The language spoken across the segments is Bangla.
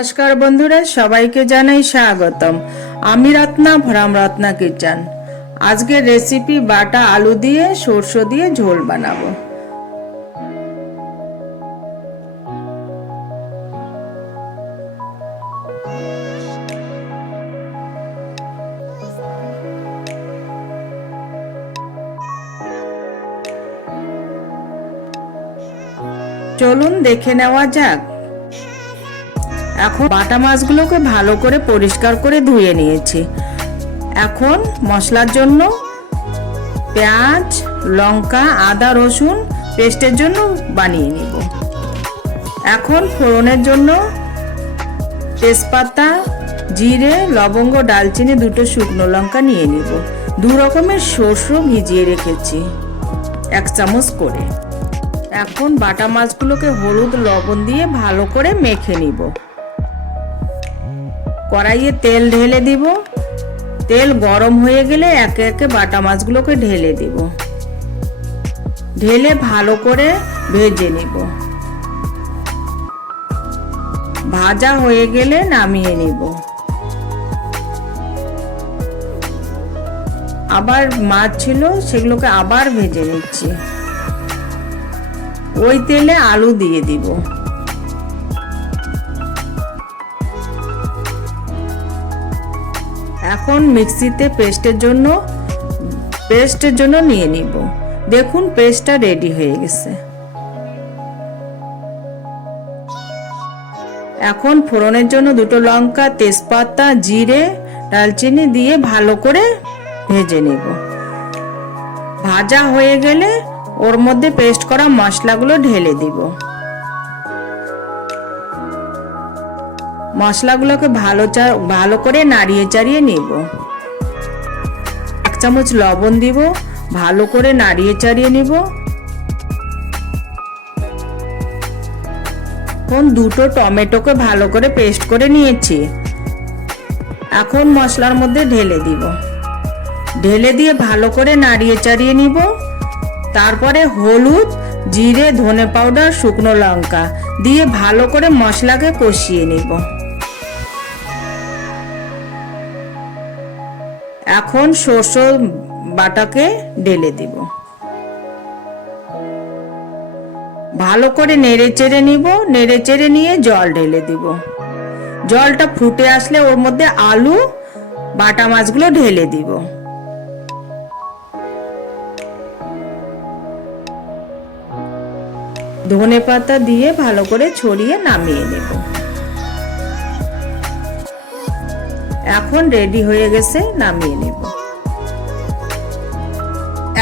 নমস্কার বন্ধুরা, সবাইকে জানাই স্বাগতম। আমি রত্না ভরাম রত্না কিচেন। আজকের রেসিপি বাটা আলু দিয়ে সরষে দিয়ে ঝোল বানাবো। চলুন দেখে নেওয়া যাক। এখন বাটা মাছগুলোকে ভালো করে পরিষ্কার করে ধুয়ে নিয়েছি। এখন মশলার জন্য পেঁয়াজ, লঙ্কা, আদা, রসুন পেস্টের জন্য বানিয়ে নিব। এখন ফোড়নের জন্য তেজপাতা, জিরে, লবঙ্গ, ডালচিনি, দুটো শুকনো লঙ্কা নিয়ে নিব। দু রকমের সরষে ভিজিয়ে রেখেছি 1 চামচ করে। এখন বাটা মাছগুলোকে হলুদ লবণ দিয়ে ভালো করে মেখে নিব। কড়াইয়ে তেল ঢেলে দিব। তেল গরম হয়ে গেলে একে একে বাটা মাছগুলোকে ঢেলে দিব। ঢেলে ভালো করে ভেজে নিব। ভাজা হয়ে গেলে নামিয়ে নিব। আবার মাছ ছিল সেগুলোকে আবার ভেজে নিচ্ছি। ওই তেলে আলু দিয়ে দিব। এখন মিক্সিতে পেস্টের জন্য নিয়ে নিব। দেখুন পেস্টটা রেডি হয়ে গেছে। এখন ফোড়নের জন্য দুটো লঙ্কা, তেজপাতা, জিরে, ডালচিনি দিয়ে ভালো করে ভেজে নেব। ভাজা হয়ে গেলে ওর মধ্যে পেস্ট করা মশলাগুলো ঢেলে দিব। মশলাগুলোকে ভালো করে নাড়িয়ে চাড়িয়ে নিব। 1 চামচ লবণ দিব। ভালো করে নাড়িয়ে চাড়িয়ে নিব। এখন দুটো টমেটোকে ভালো করে পেস্ট করে নিয়েছি। এখন মশলার মধ্যে ঢেলে দিব। ঢেলে দিয়ে ভালো করে নাড়িয়ে চাড়িয়ে নিব। তারপরে হলুদ, জিরে, ধনে পাউডার, শুকনো লঙ্কা দিয়ে ভালো করে মশলাকে কষিয়ে নিব। এখন সরষে বাটাকে ঢেলে দিব। ভালো করে নেড়ে চেড়ে নিব। নেড়ে চেড়ে নিয়ে জল ঢেলে দিব। জলটা ফুটে আসলে ওর মধ্যে আলু, বাটা মাছগুলো ঢেলে দিব। ধনে পাতা দিয়ে ভালো করে ছড়িয়ে নামিয়ে নেব। এখন রেডি হয়ে গেছে, নামিয়ে নেব।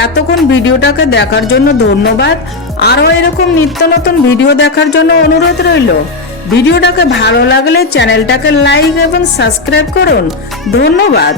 এতক্ষণ ভিডিওটাকে দেখার জন্য ধন্যবাদ। আরো এরকম নিত্য নতুন ভিডিও দেখার জন্য অনুরোধ রইল। ভিডিওটাকে ভালো লাগলে চ্যানেলটাকে লাইক এবং সাবস্ক্রাইব করুন। ধন্যবাদ।